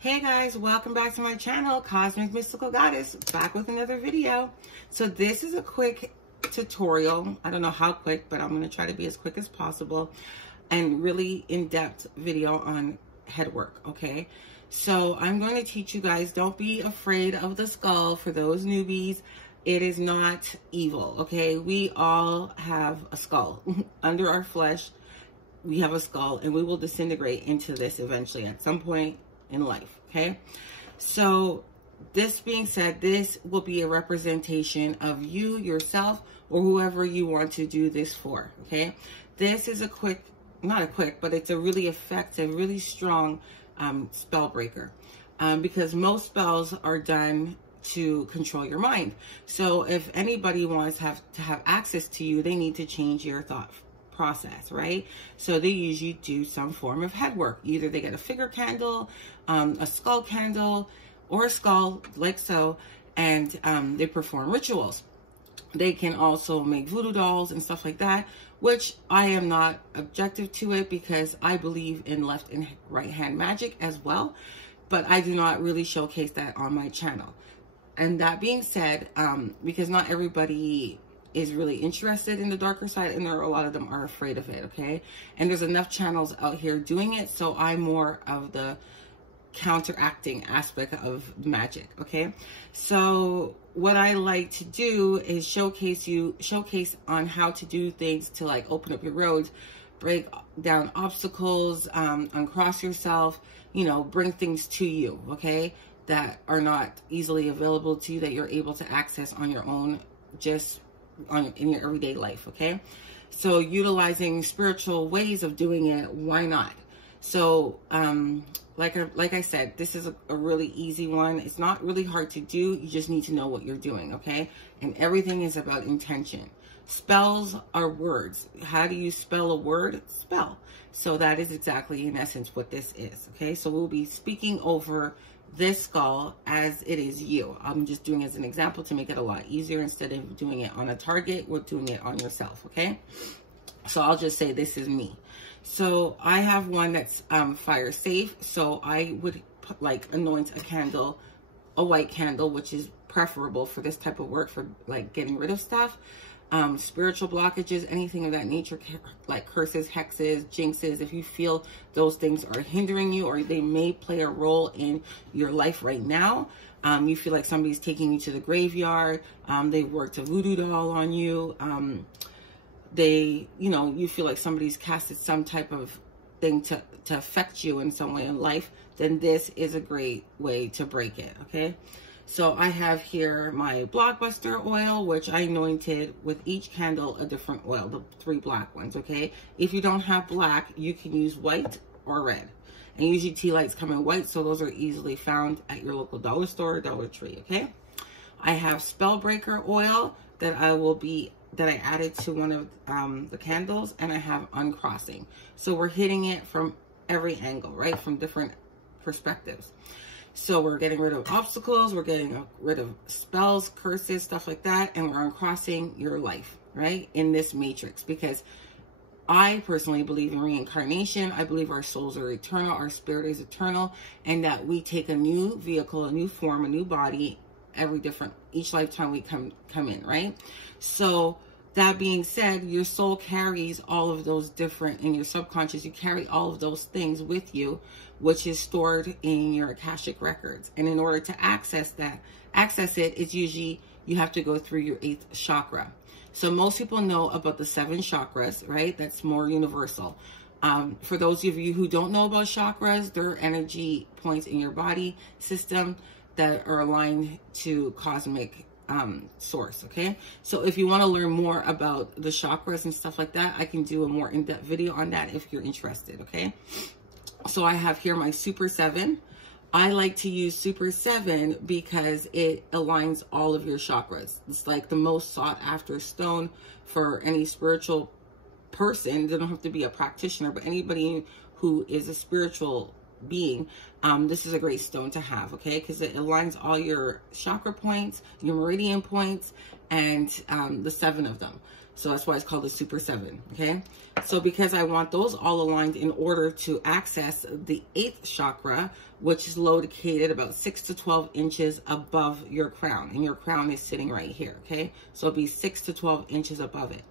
Hey guys, welcome back to my channel, Cosmic Mystical Goddess, back with another video. So this is a quick tutorial. I don't know how quick, but I'm going to try to be as quick as possible, and really in-depth video on headwork, okay? So I'm going to teach you guys, don't be afraid of the skull. For those newbies, it is not evil, okay? We all have a skull. Under our flesh, we have a skull, and we will disintegrate into this eventually at some point in life, okay? So this being said, this will be a representation of you, yourself, or whoever you want to do this for, okay? This is a quick, not a quick, but it's a really effective, really strong spell breaker, because most spells are done to control your mind. So if anybody wants to have access to you, they need to change your thought process, right? So they usually do some form of headwork. Either they get a figure candle, a skull candle, or a skull like so, and they perform rituals. They can also make voodoo dolls and stuff like that, which I am not objective to it because I believe in left and right hand magic as well, but I do not really showcase that on my channel. And that being said, because not everybody is really interested in the darker side, and a lot of them are afraid of it, okay? And there's enough channels out here doing it, so I'm more of the counteracting aspect of magic, okay? So what I like to do is showcase on how to do things to like open up your roads, break down obstacles, uncross yourself, you know, bring things to you, okay, that are not easily available to you, that you're able to access on your own, just in your everyday life, okay? So utilizing spiritual ways of doing it, why not? So like I said, this is a really easy one. It's not really hard to do. You just need to know what you're doing, okay? And everything is about intention. Spells are words. How do you spell a word? Spell. So that is exactly in essence what this is, okay? So we'll be speaking over this skull as it is you. I'm just doing it as an example to make it a lot easier. Instead of doing it on a target, we're doing it on yourself, okay? So I'll just say this is me. So I have one that's fire safe. So I would put, like, anoint a candle, a white candle, which is preferable for this type of work, for like getting rid of stuff. Spiritual blockages, anything of that nature, like curses, hexes, jinxes. If you feel those things are hindering you, or they may play a role in your life right now, you feel like somebody's taking you to the graveyard, they worked a voodoo doll on you, you feel like somebody's casted some type of thing to affect you in some way in life, then this is a great way to break it, okay? So I have here my blockbuster oil, which I anointed with each candle a different oil, the 3 black ones, okay? If you don't have black, you can use white or red. And usually tea lights come in white, so those are easily found at your local dollar store or Dollar Tree, okay? I have Spellbreaker oil that I added to one of the candles, and I have Uncrossing. So we're hitting it from every angle, right? From different perspectives. So we're getting rid of obstacles, we're getting rid of spells, curses, stuff like that, and we're uncrossing your life, right, in this matrix. Because I personally believe in reincarnation. I believe our souls are eternal, our spirit is eternal, and that we take a new vehicle, a new form, a new body each lifetime we come in, right? So that being said, your soul carries all of those different, in your subconscious, you carry all of those things with you, which is stored in your Akashic records. And in order to access it, it's usually, you have to go through your 8th chakra. So most people know about the 7 chakras, right? That's more universal. For those of you who don't know about chakras, they're energy points in your body system that are aligned to cosmic source, okay? So if you want to learn more about the chakras and stuff like that, I can do a more in-depth video on that if you're interested, okay? So I have here my Super 7. I like to use Super 7 because it aligns all of your chakras. It's like the most sought after stone for any spiritual person. They don't have to be a practitioner, but anybody who is a spiritual being, this is a great stone to have, okay? Because it aligns all your chakra points, your meridian points, and the 7 of them. So that's why it's called the Super 7, okay? So because I want those all aligned in order to access the 8th chakra, which is located about 6 to 12 inches above your crown. And your crown is sitting right here, okay? So it'll be 6 to 12 inches above it.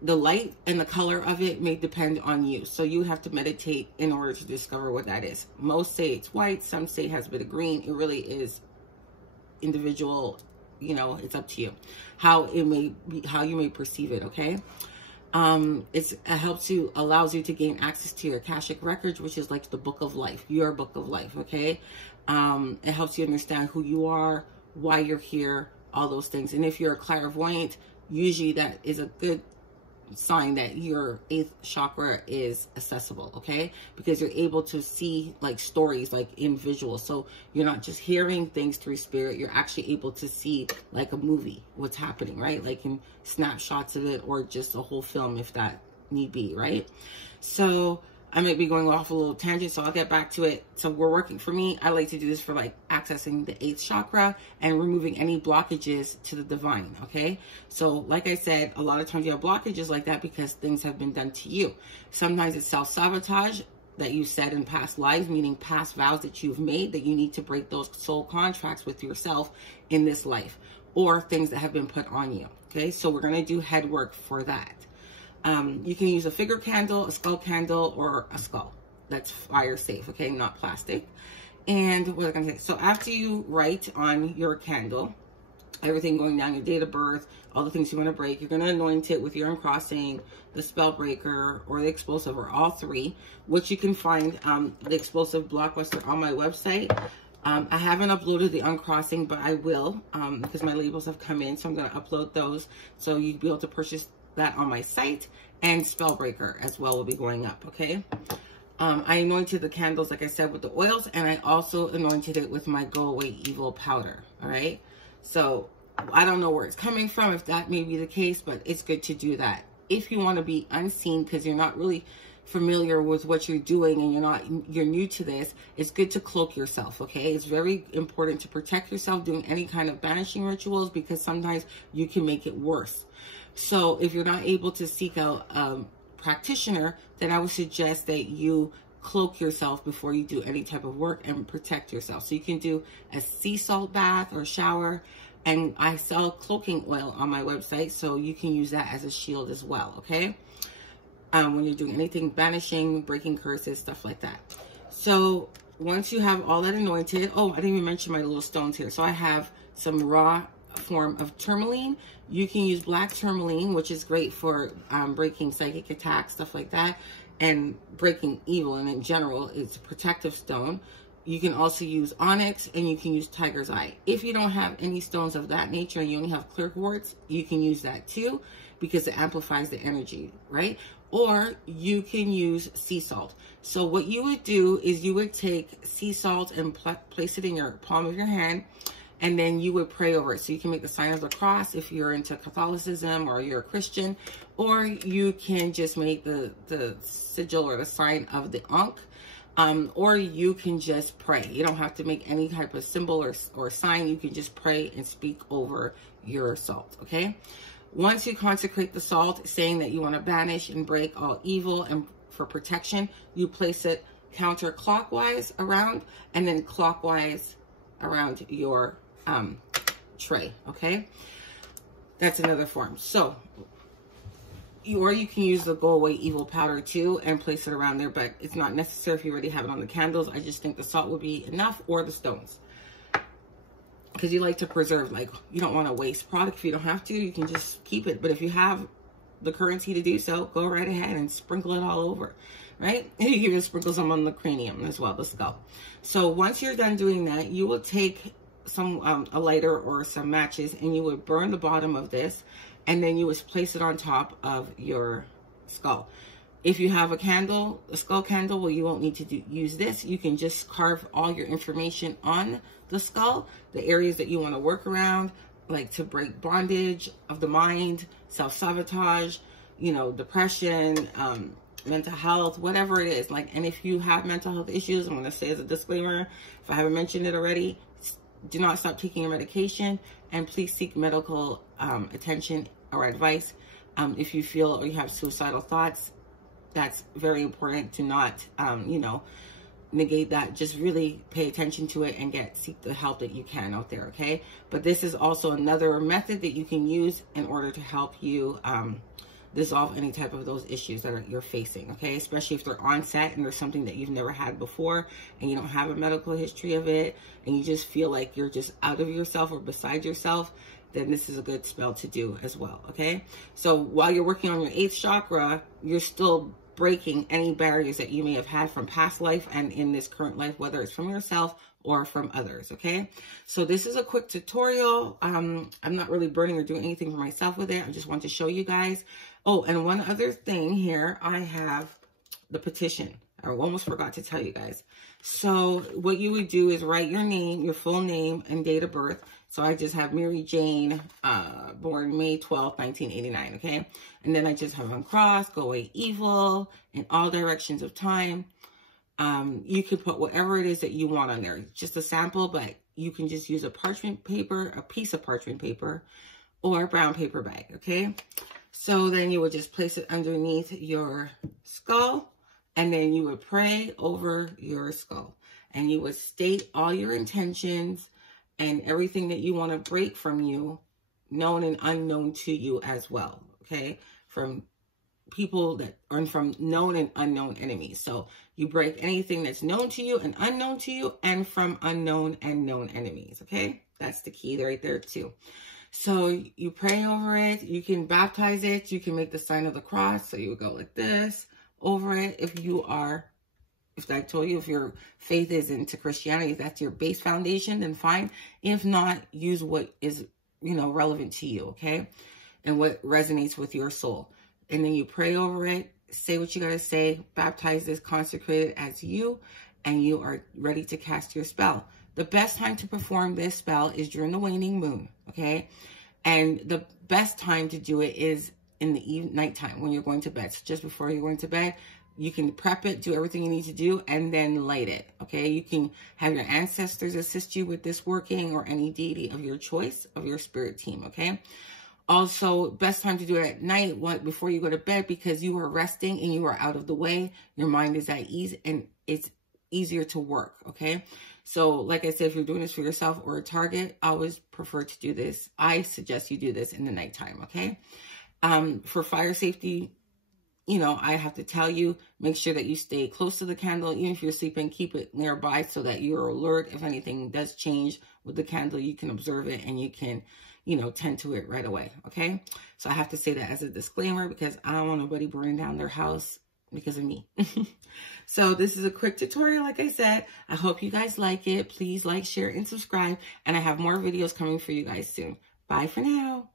The light and the color of it may depend on you. So you have to meditate in order to discover what that is. Most say it's white. Some say it has a bit of green. It really is individual. You know, it's up to you how it may be, how you may perceive it. Okay. It helps you, allows you to gain access to your Akashic records, which is like the book of life, your book of life. Okay. It helps you understand who you are, why you're here, all those things. And if you're a clairvoyant, usually that is a good sign that your 8th chakra is accessible, okay? Because you're able to see like stories like in visual. So you're not just hearing things through spirit, you're actually able to see like a movie, what's happening, right? Like in snapshots of it, or just a whole film if that need be, right? So I might be going off a little tangent, so I'll get back to it. So we're working, for me, I like to do this for like accessing the 8th chakra and removing any blockages to the divine, okay? So like I said, a lot of times you have blockages like that because things have been done to you. Sometimes it's self-sabotage that you said in past lives, meaning past vows that you've made, that you need to break those soul contracts with yourself in this life, or things that have been put on you, okay? So we're going to do head work for that. You can use a figure candle, a skull candle, or a skull. That's fire safe, okay? Not plastic. And what was I going to say? So after you write on your candle, everything going down, your date of birth, all the things you want to break, you're going to anoint it with your uncrossing, the spell breaker, or the explosive, or all three, which you can find the explosive blockbuster on my website. I haven't uploaded the uncrossing, but I will, because my labels have come in, so I'm going to upload those, so you'll be able to purchase that on my site. And Spellbreaker as well will be going up, okay? I anointed the candles, like I said, with the oils, and I also anointed it with my Go Away Evil powder, all right? So I don't know where it's coming from, if that may be the case, but it's good to do that. If you want to be unseen because you're not really familiar with what you're doing and you're new to this, it's good to cloak yourself, okay? It's very important to protect yourself doing any kind of banishing rituals, because sometimes you can make it worse. So if you're not able to seek out a practitioner, then I would suggest that you cloak yourself before you do any type of work and protect yourself. So you can do a sea salt bath or shower, and I sell cloaking oil on my website, so you can use that as a shield as well, okay? When you're doing anything, banishing, breaking curses, stuff like that. So once you have all that anointed, oh, I didn't even mention my little stones here. So I have some raw form of tourmaline. You can use black tourmaline, which is great for breaking psychic attacks, stuff like that, and breaking evil. And in general, it's a protective stone. You can also use onyx, and you can use tiger's eye. If you don't have any stones of that nature and you only have clear quartz, you can use that too, because it amplifies the energy, right? Or you can use sea salt. So what you would do is you would take sea salt and place it in your palm of your hand, and then you would pray over it. So you can make the sign of the cross if you're into Catholicism or you're a Christian, or you can just make the sigil or the sign of the Ankh, or you can just pray. You don't have to make any type of symbol or sign. You can just pray and speak over your salt, okay? Once you consecrate the salt, saying that you want to banish and break all evil and for protection, you place it counterclockwise around, and then clockwise around your tray, okay? That's another form. So, or you can use the Go Away Evil powder too and place it around there, but it's not necessary if you already have it on the candles. I just think the salt would be enough, or the stones, because you like to preserve, like, you don't want to waste product. If you don't have to, you can just keep it, but if you have the currency to do so, go right ahead and sprinkle it all over, right? And you can even sprinkle some on the cranium as well, the skull. So once you're done doing that, you will take some a lighter or some matches, and you would burn the bottom of this, and then you would place it on top of your skull. If you have a candle, a skull candle, well, you won't need to use this. You can just carve all your information on the skull, the areas that you want to work around, like to break bondage of the mind, self-sabotage, you know, depression, mental health, whatever it is. Like, and if you have mental health issues, I'm going to say as a disclaimer, if I haven't mentioned it already, do not stop taking your medication, and please seek medical attention or advice. If you feel or you have suicidal thoughts, that's very important to not, you know, negate that. Just really pay attention to it and seek the help that you can out there, okay? But this is also another method that you can use in order to help you dissolve any type of those issues that you're facing, okay? Especially if they're onset and there's something that you've never had before and you don't have a medical history of it, and you just feel like you're just out of yourself or beside yourself, then this is a good spell to do as well, okay? So while you're working on your 8th chakra, you're still breaking any barriers that you may have had from past life and in this current life, whether it's from yourself or from others, okay? So this is a quick tutorial. I'm not really burning or doing anything for myself with it. I just want to show you guys. Oh, and one other thing here, I have the petition. I almost forgot to tell you guys. So what you would do is write your name, your full name and date of birth. So I just have Mary Jane, born May 12th, 1989, okay? And then I just have uncross, go away evil, in all directions of time. You can put whatever it is that you want on there. Just a sample, but you can just use a parchment paper, a piece of parchment paper, or a brown paper bag, okay? So then you would just place it underneath your skull, and then you would pray over your skull. And you would state all your intentions and everything that you want to break from you, known and unknown to you as well, okay? From people that are from known and unknown enemies. So you break anything that's known to you and unknown to you, and from unknown and known enemies, okay? That's the key right there too. So you pray over it. You can baptize it. You can make the sign of the cross. So you would go like this over it. If I told you, if your faith is into Christianity, if that's your base foundation, then fine. If not, use what is, you know, relevant to you, okay? And what resonates with your soul. And then you pray over it, say what you got to say, baptize this, consecrate it as you, and you are ready to cast your spell. The best time to perform this spell is during the waning moon, okay? And the best time to do it is in the nighttime when you're going to bed. So just before you're going to bed, you can prep it, do everything you need to do, and then light it, okay? You can have your ancestors assist you with this working, or any deity of your choice, of your spirit team, okay? Also, best time to do it at night, before you go to bed, because you are resting and you are out of the way. Your mind is at ease and it's easier to work, okay? So like I said, if you're doing this for yourself or a target, I always prefer to do this. I suggest you do this in the nighttime, okay? For fire safety, you know, I have to tell you, make sure that you stay close to the candle. Even if you're sleeping, keep it nearby so that you're alert. If anything does change with the candle, you can observe it and you can, you know, tend to it right away, okay? So I have to say that as a disclaimer, because I don't want nobody burning down their house because of me. So this is a quick tutorial, like I said. I hope you guys like it. Please like, share, and subscribe. And I have more videos coming for you guys soon. Bye for now.